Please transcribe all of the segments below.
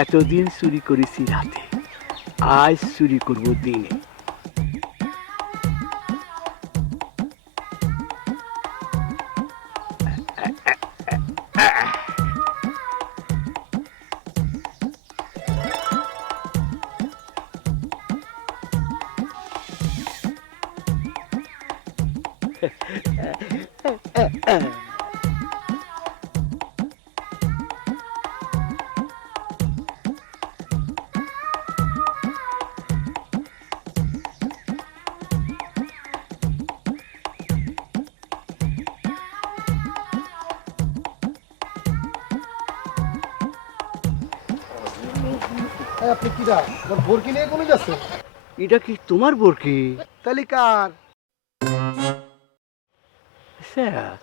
এতদিন চুরি করেছি রাতে, আজ চুরি করব দিনে। আপনি কি দা ভর্কি নিয়ে কোনে যাচ্ছেন? এটা কি তোমার বরকি? তাহলে কার? স্যার,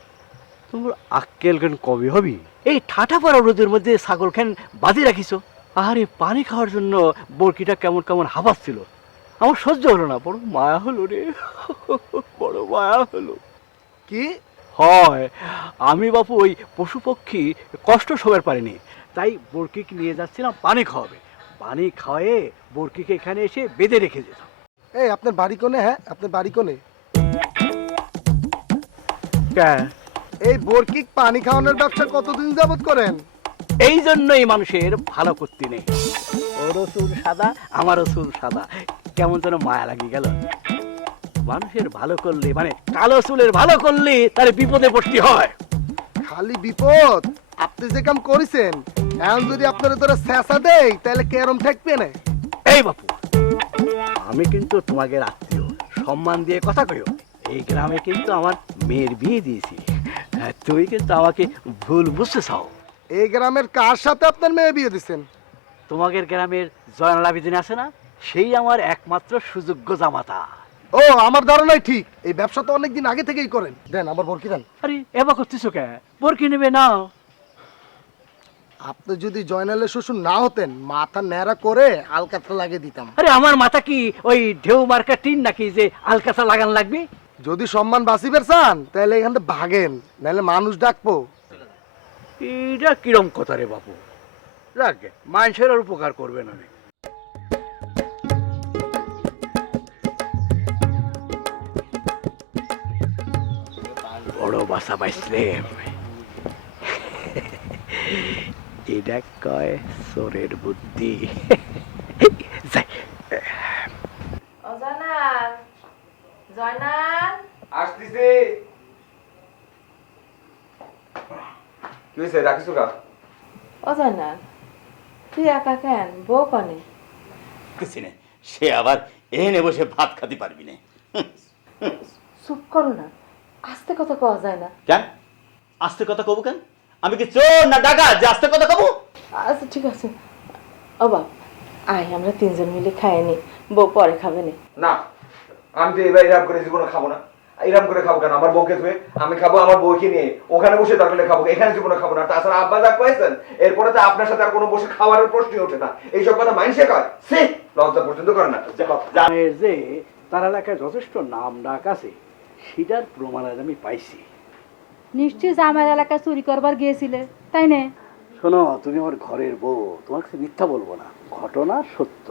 তোমার আক্কেল কেন কবে হবি? এই ঠাটা পড়া রোদের মধ্যে ছাগল খান বাঁধি রাখিস। আরে পানি খাওয়ার জন্য বরকিটা কেমন কেমন হাঁপাচ্ছিল, আমার সহ্য হলো না, বড় মায়া হলো রে, বড় মায়া হলো। কি হয়, আমি বাপু ওই পশু পক্ষী কষ্ট সবার পারিনি, তাই বরকিকে নিয়ে যাচ্ছিলাম পানি খাওয়াবে। পানি খাওয়ায়ে বরকিকে এখানে এসে বেঁধে রেখে যেতাম। এই আপনার বাড়ি কোনে? হ্যাঁ, আপনার বাড়ি কোনে? এই বরকি পানি খাওয়ানোর ব্যবসা কতদিন যাবত করেন? এই জন্যই মানুষের ভালো করতে নেই। ওরও চুল সাদা, আমারও চুল সাদা, কেমন যেন মায়া লাগিয়ে গেল। মানুষের ভালো করলে, মানে কালো চুলের ভালো করলে তার বিপদে পড়তে হয়। খালি বিপদ? আপনি যে কাম করেছেন, এখন যদি আপনার তোরা শেষা দেয় তাহলে কেরম থাকবে না? এই বাপু, আমি কিন্তু তোমাকে আত্মীয়, সম্মান দিয়ে কথা কইও। এই গ্রামে কিন্তু আমার মেয়ের বিয়ে দিয়েছি, তুই কিন্তু আমাকে ভুল বুঝতে চাও। এই গ্রামের কার সাথে আপনার মেয়ে বিয়ে দিচ্ছেন? তোমাদের গ্রামের জয়নাল আবেদিন আছে না, সেই আমার একমাত্র সুযোগ্য জামাতা। ও, আমার ধারণাই ঠিক। এই ব্যবসা তো অনেকদিন আগে থেকেই করেন। দেন আমার বরকি দেন। আরে এবার করতেছো কে? বরকি নেবে না? আপনি যদি জয়নালের শ্বশুর না হতেন, মাথা ন্যাড়া করে আলকাতরা লাগিয়ে দিতাম। আরে আমার মাথা কি ওই ঢেউ মার্কা টিন নাকি যে আলকাতা লাগান লাগবে? যদি সম্মান বাঁচিবার চান তাহলে এখান থেকে ভাগেন, নাহলে মানুষ ডাকবো। এটা কিরম কথা রে বাপু? রাখ, মানুষের আর উপকার করবে না। বড় বাসা পাইছিলেম, এটা কয় চোরের বুদ্ধি। যাই। জয়নাল, জয়নাল, আসতেছে। কি হয়েছে, রাখিস কা? ও জয়নাল, তুই একা কেন? বউ কনে? কিছু নেই, সে আবার এনে বসে ভাত খাতে পারবি না। চুপ করো না, আস্তে কথা কওয়া যায় না। কেন আস্তে কথা কব? কেন আমি কি চোর না ডাকাত যে আস্তে কথা কব? আচ্ছা ঠিক আছে। ও বাপ, আয় আমরা তিনজন মিলে খাই নি, বউ পরে খাবে নি। না, আমি তো এবার এরকম করে জীবনে খাবো না। এরকম করে খাবো কেন? আমার বউকে ধুয়ে আমি খাবো, আমার বউকে নিয়ে ওখানে বসে তারপরে খাবো, এখানে জীবনে খাবো না। তাছাড়া আব্বা যা কয়েছেন, এরপরে তো আপনার সাথে আর কোনো বসে খাওয়ার প্রশ্নই ওঠে না। এইসব কথা মাইন্ডসে কয়, সে লজ্জা পর্যন্ত করে না। গ্রামের যে তার এলাকায় যথেষ্ট নাম ডাক আছে, সেটার প্রমাণ আজ আমি পাইছি। নিশ্চয়ই আমার এলাকায় চুরি করবার গিয়েছিলে, তাই না? শোনো, তুমি আমার ঘরের বউ, তোমার কাছে মিথ্যা বলবো না, ঘটনা সত্য।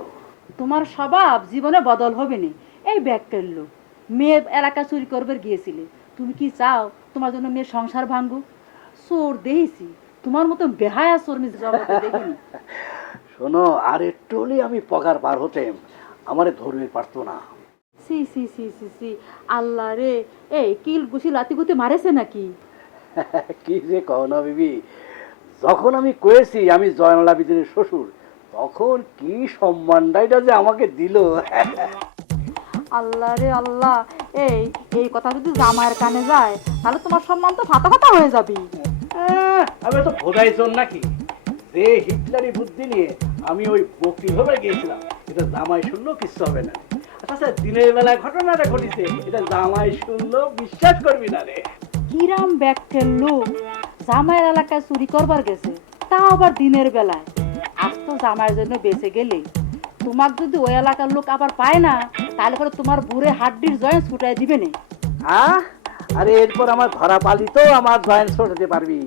তোমার স্বভাব জীবনে বদল হবে না। এই ব্যাগ করলো মেয়ের এলাকা চুরি করবার গিয়েছিলে, তুমি কি চাও তোমার জন্য মেয়ের সংসার ভাঙুক? চোর দেখেছি, তোমার মতো বেহায়া চোর আমি জগতে দেখিনি। শোনো, আর একটু হলে আমি পগার পার হতেম, আমারে ধরবে পারতো না। সি সি সি সি সি, আল্লাহ রে, এই কিল গুছি লাতি গুতি মারেছে নাকি? কি যে কও না বিবি, যখন আমি কয়েছি আমি জয়নাল আবেদিনের শ্বশুর, তখন কি সম্মানটাইটা যে আমাকে দিল। আল্লাহ রে আল্লাহ, এই এই কথা যদি জামাইয়ের কানে যায় তাহলে তোমার সম্মান তো ফাতা ফাতা হয়ে যাবে। আমি তো ভোদাই চোর নাকি যে হিটলারি বুদ্ধি নিয়ে আমি ওই বকরি ধরে গিয়েছিলাম? এটা জামাই শুনলেও কিচ্ছু হবে না। আচ্ছা, দিনের বেলায় ঘটনাটা ঘটেছে, এটা জামাই শুনলেও বিশ্বাস করবি না রে। কিরাম ব্যাগের লোক জামাইয়ের এলাকায় চুরি করবার গেছে, তাও আবার দিনের বেলায়। আজ তো জামাইয়ের জন্য বেঁচে গেলে তোমার যদি ওই এলাকার লোক আবার পায় না, তাহলে করে তোমার বুড়ে হাড্ডির জয়েন্ট ছুটাই দিবে না। হ্যাঁ, আরে এরপর আমার ধরা পালি তো আমার জয়েন্ট ছড়াতে পারবি।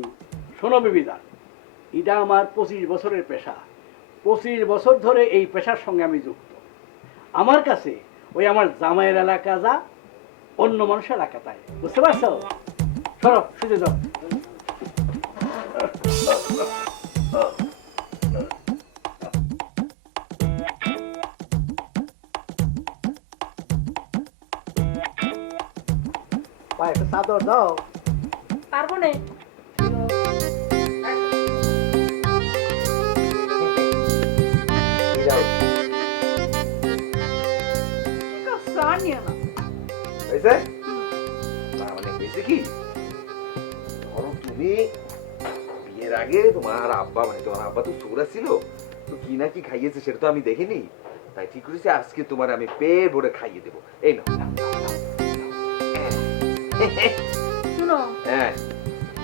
শোনো বিবিধা, এটা আমার 25 বছরের পেশা। 25 বছর ধরে এই পেশার সঙ্গে আমি যুক্ত। আমার কাছে ওই আমার জামাইয়ের এলাকা যা অন্য মানুষের এলাকা তাই, বুঝতে পারছো? সরো, শুতে যাও। পায়ে একটা চাদর দাও। পারবো না। ঠিক আছে, আর নিও না। হয়েছে? না, মানে হয়েছে কি, ধরো তুমি বিয়ের আগে তোমার আব্বা, মানে তোমার আব্বা তো চোরা ছিল, তো কি না কি খাইয়েছে সেটা তো আমি দেখিনি, তাই ঠিক করেছি আজকে তোমার আমি পেট ভরে খাইয়ে দেবো। এই নাও, নাও, নাও, নাও, নাও। শুনো, হ্যাঁ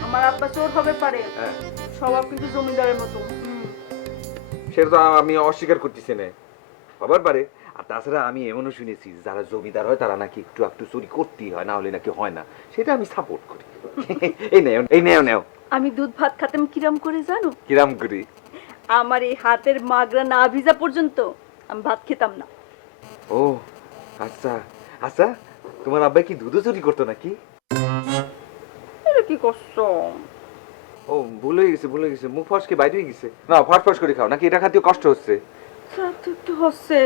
আমার আব্বা চোর হবে পারে, হ্যাঁ, স্বভাব কিন্তু জমিদারের মতো। সেটা তো আমি অস্বীকার করতেছি না, হবার পারে। আর তাছাড়া আমি এমনও শুনেছি যারা জমিদার হয় তারা নাকি একটু একটু চুরি করতেই হয়, না হলে নাকি হয় না, সেটা আমি সাপোর্ট করি। এই নেও, এই নেও, নেও। আমি দুধ ভাত খাতাম কিরাম করে জানো? কিরাম করি? আমার এই হাতের মাগরা না ভিজা পর্যন্ত আমি ভাত খেতাম না। ও আচ্ছা আচ্ছা, তোমার আব্বা কি দুধও চুরি করতো নাকি? এটা কি কষ্ট। ও ভুলে গেছে, ভুলে গেছে, মুখ ফসকে বাইরে হয়ে গেছে। না, ফস করে খাও, নাকি এটা খাতেও কষ্ট হচ্ছে? তা তো একটু হচ্ছে,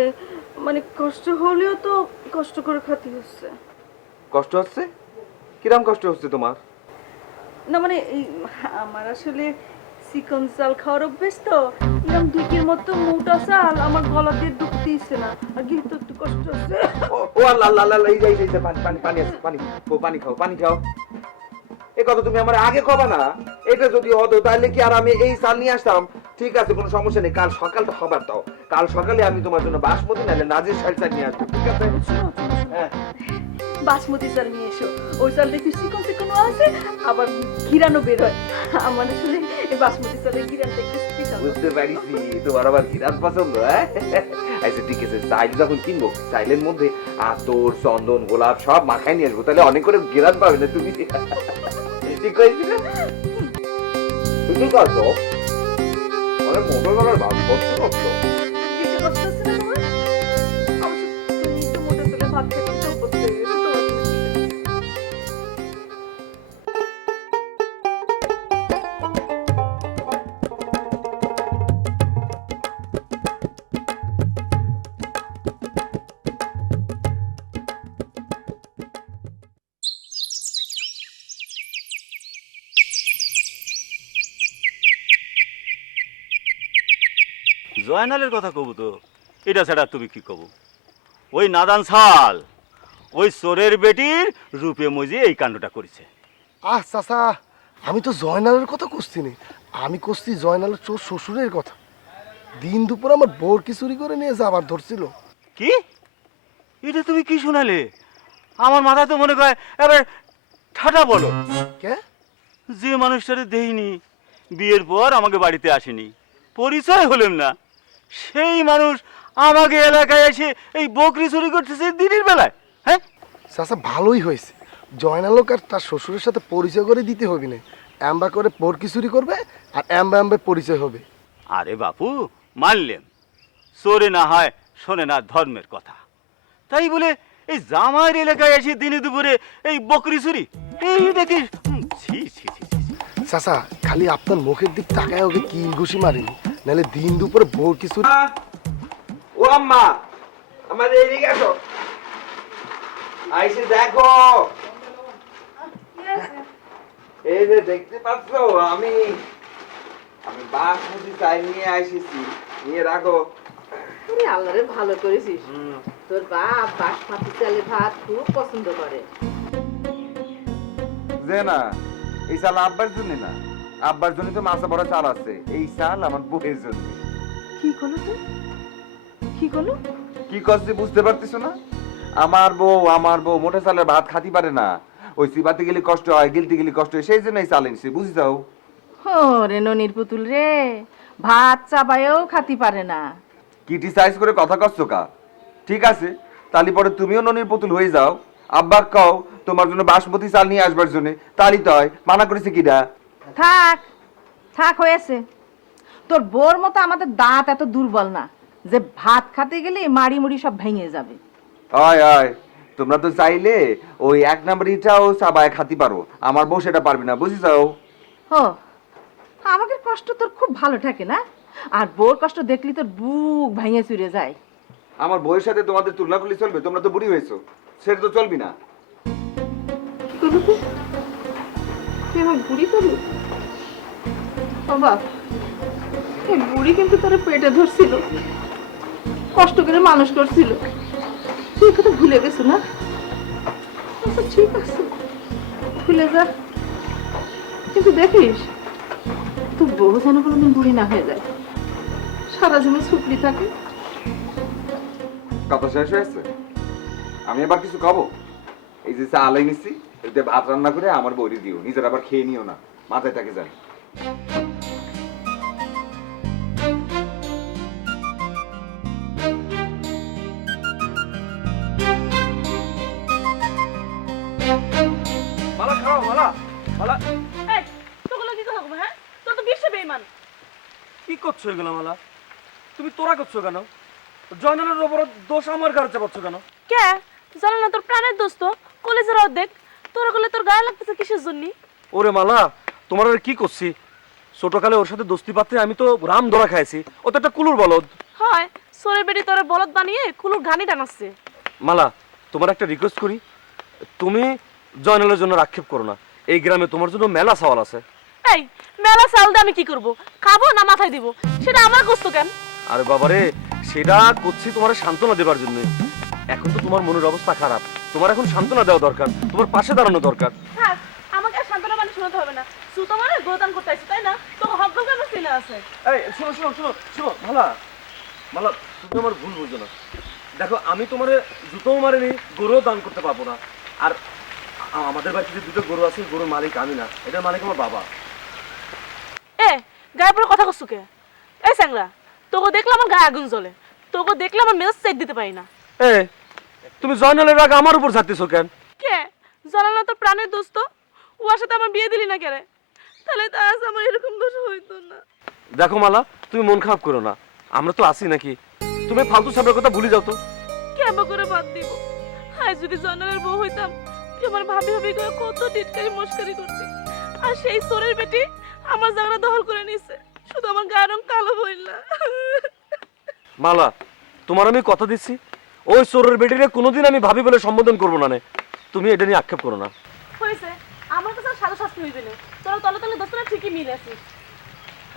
মানে কষ্ট হলেও তো কষ্ট করে খাতে হচ্ছে। কষ্ট হচ্ছে? কিরাম কষ্ট হচ্ছে তোমার? না মানে এই আমার আসলে চিকন চাল খাওয়ার অভ্যেস তো, এরকম ঢিকির মতো মোটা চাল আমার গলা দিয়ে ঢুকতেইছে না, আর গিয়ে তো একটু কষ্ট হচ্ছে। ও আল্লাহ আল্লাহ আল্লাহ, এই যে পানি পানি পানি আছে, পানি ও পানি খাও, পানি খাও। এই কথা তুমি আমার আগে কবা না? এটা যদি হতো তাহলে কি আর আমি এই চাল নিয়ে আসতাম? ঠিক আছে, কোনো সমস্যা নেই, কাল সকালটা হবার দাও, কাল সকালে আমি তোমার জন্য বাসমতি নাহলে নাজির শাড়ি চাল নিয়ে আসবো, ঠিক আছে? হ্যাঁ, বাসমতি চাল নিয়ে এসো, ওই চালটা একটু চিকন চিকনও আছে, আবার গিরানো বের হয়। আমার আসলে এই বাসমতি চালের গিরানটা একটু স্পেশাল। বুঝতে পারিছি, তোমার আবার গিরান পছন্দ। হ্যাঁ আচ্ছা ঠিক আছে, চাইল যখন কিনবো চাইলের মধ্যে আতর, চন্দন, গোলাপ সব মাখায় নিয়ে আসবো, তাহলে অনেক করে গিরান পাবে না তুমি। ঠিক করেছি না? তুমি করছো অনেক মোটর গলার ভাব করতে করছো। দিতে কষ্ট হচ্ছে না তোমার? অবশ্য তুমি তো মোটা চালের ভাত খেতে তো অভ্যস্ত হয়ে গেছো, তোমার জন্য ঠিক আছে। জয়নালের কথা কব তো, এটা ছাড়া তুমি কি কব? ওই নাদান ছাল, ওই চোরের বেটির রূপে মজি এই কাণ্ডটা করেছে। আহ চাচা, আমি তো জয়নালের কথা কষছি নি, আমি কষছি জয়নালের চোর শ্বশুরের কথা। দিন দুপুর আমার বোরকি চুরি করে নিয়ে যাবার ধরছিল। কি? এটা তুমি কি শোনালে? আমার মাথা তো মনে করে এবার ঠাটা বলো। কে? যে মানুষটারে দেখিনি, বিয়ের পর আমাকে বাড়িতে আসেনি, পরিচয় হলাম না, সেই মানুষ আমাকে এলাকায় এসে এই বকরি চুরি করতেছে দিনের বেলায়। হ্যাঁ চাচা ভালোই হয়েছে, জয়নালক আর তার শ্বশুরের সাথে পরিচয় করে দিতে হবে না, অ্যাম্বা করে বোরকি চুরি করবে আর অ্যাম্বা অ্যাম্বে পরিচয় হবে। আরে বাপু, মানলেন চোরে না হয় শোনে না ধর্মের কথা, তাই বলে এই জামাইয়ের এলাকায় এসে দিনে দুপুরে এই বকরি চুরি, এই দেখি ছি ছি ছি ছি ছি। চাচা খালি আপনার মুখের দিক তাকায় ওকে কি ঘুষি মারিনি, নাহলে দিন দুপুরে বোরকি চুরি। ও আম্মা, আমাদের এদিকে আসো, আইসে দেখো। এই যে দেখতে পাচ্ছ, আমি বাসমতি চাল নিয়ে আসিছি, নিয়ে রাখো। আরে আল্লাহরে ভালো করেছিস, তোর বাপ বাসমতি চালের ভাত খুব পছন্দ করে। যে না, এই চাল আব্বার জন্য না, আব্বার জন্য তো মাথা বড় চাল আছে, এই চাল আমার বউয়ের জন্য। কি করলো তুই? কি করলো? কি করছে বুঝতে পারতেছো না? আমার বউ মোটা চালের ভাত খাতি পারে না, ওই চিবাতে গেলে কষ্ট হয়, গিলতে গেলে কষ্ট হয়, সেই জন্য এই চাল এনেছি, বুঝি যাও। রে ননির পুতুল রে, ভাত চাবায়ও খাতি পারে না। ক্রিটিসাইজ করে কথা কচ্ছো কা? ঠিক আছে, তালি পরে তুমিও ননির পুতুল হয়ে যাও, আব্বার কও তোমার জন্য বাসমতি চাল নিয়ে আসবার জন্য, তালি তো হয়, মানা করেছে কিডা? থাক থাক হয়েছে, তোর বোর মতো আমাদের দাঁত এত দুর্বল না যে ভাত খেতে গেলে মাড়ি মুড়ি সব ভেঙে যাবে। হয় হয়, তোমরা তো চাইলে ওই 1 নাম্বার ইটাও চাবায় খাতি পারো, আমার বউ সেটা পারবি না, বুঝিস? হো, আমাদের কষ্ট তোর খুব ভালো থাকে না, আর বোর কষ্ট দেখলি তোর বুক ভেঙে চুরে যায়। আমার বউয়ের সাথে তোমাদের তুলনা করলে চলবে? তোমরা তো বুড়ি হয়েছো, সেটা তো চলবি না। বুড়ি করবি বাবা, এই বুড়ি কিন্তু তোর পেটে ধরছিল, কষ্ট করে মানুষ করছিল, তুই কথা ভুলে গেছো না? আচ্ছা ঠিক আছে, ভুলে যা, কিন্তু দেখিস তোর বউ যেন কোনোদিন বুড়ি না হয়ে যায়, সারা জীবন ছুটলি থাকে। কথা শেষ হয়েছে? আমি আবার কিছু খাবো? এই যে চা আলাই নিচ্ছি, এতে ভাত রান্না করে আমার বউরি দিও, নিজের আবার খেয়ে নিও না, মাথায় থাকে যায়। মালা খাও, মালা মালা। এই তোগুলো কি কথা বলবো? হ্যাঁ, তোর তো বিশ্ব বেঈমান। কি করছো এগুলো মালা? তুমি তোরা করছো কেন? জয়নালের ওপর দোষ আমার কাছে চাপাচ্ছ কেন? কে জানো না তোর প্রাণের দোস্ত, কলেজের অর্ধেক, তোরা করলে তোর গায়ে লাগতেছে কিসের জন্য? ওরে মালা, তোমার আর কি করছি? ছোটকালে ওর সাথে দোস্তি পাতে আমি তো রাম ধরা খাইছি, ও তো একটা কুলুর বলদ। হয় সোরে বেটি তোরে বলদ বানিয়ে কুলুর ঘানি টানাচ্ছে। মালা, তোমার একটা রিকোয়েস্ট করি, তুমি জয়নালের জন্য আক্ষেপ করো না, এই গ্রামে তোমার জন্য মেলা সওয়াল আছে। এই মেলা চাল দিয়ে আমি কি করব? খাবো না মাথায় দিব? সেটা আমার কষ্ট কেন? আরে বাবারে, সেটা করছি তোমার সান্ত্বনা দেবার জন্য। এখন তো তোমার মনের অবস্থা খারাপ, তোমার এখন সান্ত্বনা দেওয়া দরকার, তোমার পাশে দাঁড়ানো দরকার। থাক, আমাকে আর সান্ত্বনা বাণী শোনাতে হবে না, সুতো মানে গোদান করতে আসছে তাই না? তোকে হক কেন চিনে আছে? এই শোনো শোনো শোনো শোনো মালা, মালা তুমি আমার ভুল বুঝো না। দেখো, আমি তোমার জুতোও মারিনি, গরুও দান করতে পারবো না। আর আমাদের বাড়িতে যে দুটো গরু আছে, গরুর মালিক আমি না, এটার মালিক আমার বাবা। এ গায়ে পড়ে কথা কসুকে? এই স্যাংরা, তোকে দেখলে আমার গায়ে আগুন জ্বলে, তোকে দেখলে আমার মেজাজ চেক দিতে পারি না। এ তুমি জয়নালের রাগ আমার উপর ঝাড়তেছো কেন? কে জানাল না তোর প্রাণের দোস্ত, ওর সাথে আমার বিয়ে দিলি না কেন? তাহলে তো আজ আমার এরকম দোষ হইতো না। দেখো মালা, তুমি মন খারাপ করো না, আমরা তো আছি নাকি? তুমি ফালতু সাপের কথা ভুলে যাও তো। কেমন করে বাদ দিব? হাই যদি জয়নালের বউ হইতাম, তুই আমার ভাবি ভাবি করে কত টিটকারি মস্কারি করছি, আর সেই সোরের বেটি আমার জায়গা দখল করে নিছে, শুধু আমার গায়ের রং কালো বইলা। মালা, তোমার আমি কথা দিচ্ছি, ওই চোরের বেটিরে কোনোদিন আমি ভাবি বলে সম্বোধন করবো না। তুমি এটা নিয়ে আক্ষেপ করো না। হয়েছে, আমার কাছে সাদা শাস্তি হইবে না, তোরা তলে তলে দোস্তরা ঠিকই মিলে আছিস।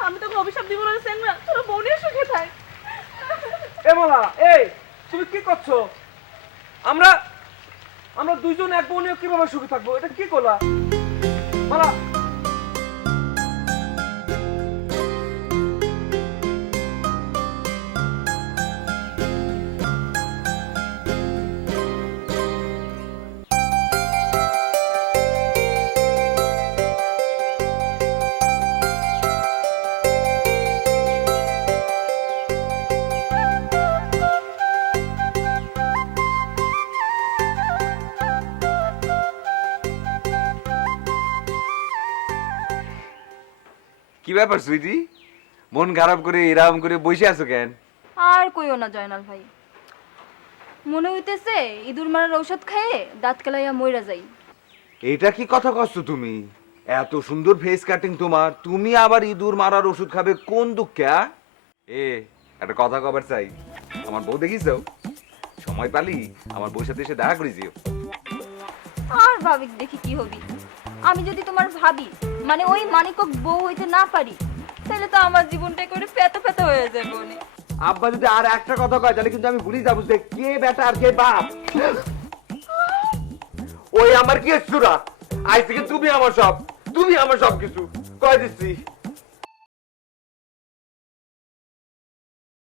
আমি তোকে অভিশাপ দিব না স্যাংরা, তোরা বউ নিয়ে সুখে থাক। এ মালা, এই তুমি কি করছো? আমরা আমরা দুইজন এক বউ নিয়ে কিভাবে সুখী থাকবো? এটা কি করলা মালা? কি ব্যাপার সুইটি, মন খারাপ করে এরকম করে বসে আছো কেন? আর কইও না জয়নাল ভাই, মনে হইতেছে ইঁদুর মারার ঔষধ খেয়ে দাঁত কেলাইয়া মইরা যাই। এটা কি কথা কচ্ছ তুমি? এত সুন্দর ফেস কাটিং তোমার, তুমি আবার ইঁদুর মারার ওষুধ খাবে কোন দুঃখে? একটা কথা কবার চাই, আমার বউ দেখিস, সময় পালি আমার বউর সাথে এসে দেখা করে যেও। আর ভাবি দেখি কি হবি, আমি যদি তোমার ভাবি মানে ওই মানিকক বউ হইতে না পারি, তাহলে তো আমার জীবনটাই করে পেতে পেতে হয়ে যাবে। উনি আব্বা যদি আর একটা কথা কয় তাহলে কিন্তু আমি ভুলি যাবো যে কে বেটা আর কে বাপ। ওই আমার কি সুরা, আজ থেকে তুমি আমার সব, তুমি আমার সব কিছু কয় দিচ্ছি।